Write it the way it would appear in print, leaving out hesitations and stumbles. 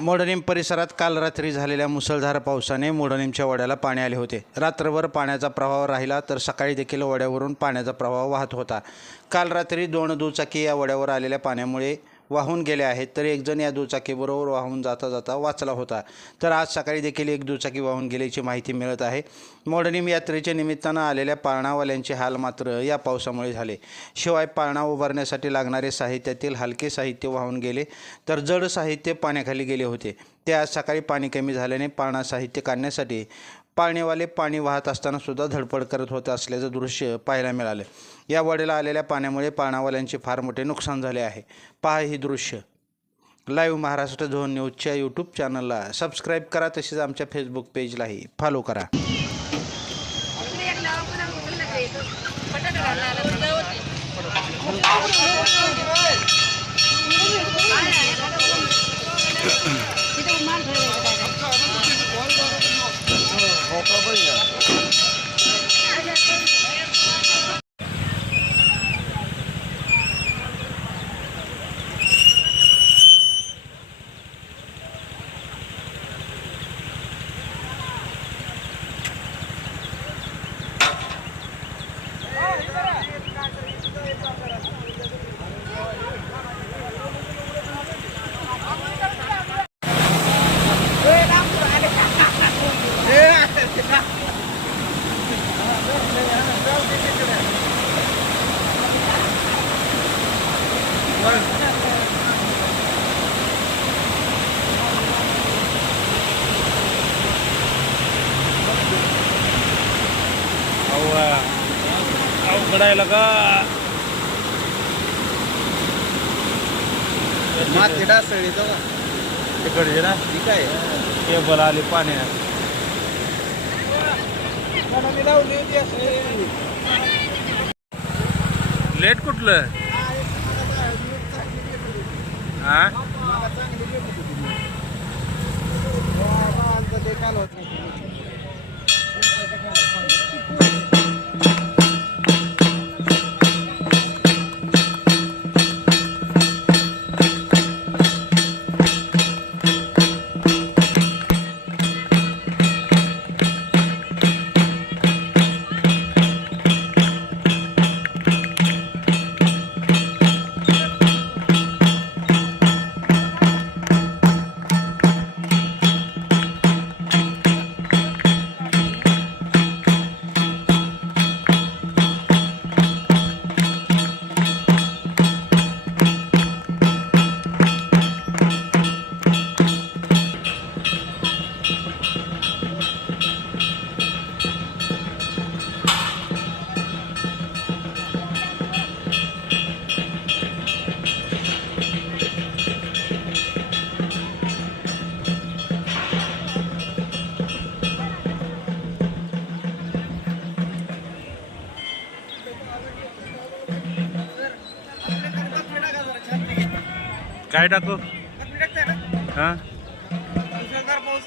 मोडणीम परिसरात काल रात्री झालेल्या मुसळधार पावसाने मोडणीमच्या ओढ्याला पाणी आले होते. रात्रभर पाण्याचा प्रवाह राहिला तर सकाळी देखील ओढ्यावरून पाण्याचा प्रवाह वाहत होता. काल रात्री 2 दुचाकी या ओढ्यावर आलेल्या पाण्यामुळे वाहून गेले आहेत, तर एक जण या दुचाकीबरोबर वाहून जाता जाता वाचला होता. तर आज सकाळी देखील एक दुचाकी वाहून गेल्याची माहिती मिळत आहे. मोडणीम यात्रेच्या निमित्तानं आलेल्या पाळणावाल्यांचे हाल मात्र या पावसामुळे झाले. शिवाय पाळणा उभारण्यासाठी लागणारे साहित्यातील हलके साहित्य वाहून गेले, तर जड साहित्य पाण्याखाली गेले होते. ते आज सकाळी पाणी कमी झाल्याने पाळणा साहित्य काढण्यासाठी पाळणेवाले पाणी वाहत असताना सुद्धा धडपड करत होते असल्याचं दृश्य पाहायला मिळालं. या ओढ्याला आलेल्या पाण्यामुळे पाळणावाल्यांचे फार मोठे नुकसान झाले आहे. पहा ही दृश्य. लाईव्ह महाराष्ट्र झोन न्यूजच्या यूट्यूब चॅनलला सबस्क्राईब करा, तसेच आमच्या फेसबुक पेजलाही फॉलो करा. अवघडायला का माती डासळली तो तिकडचे ना ठीक आहे. केबल आली पाण्यात. लेट कुठलं हा काय टाकू हा मुसळधार पाऊस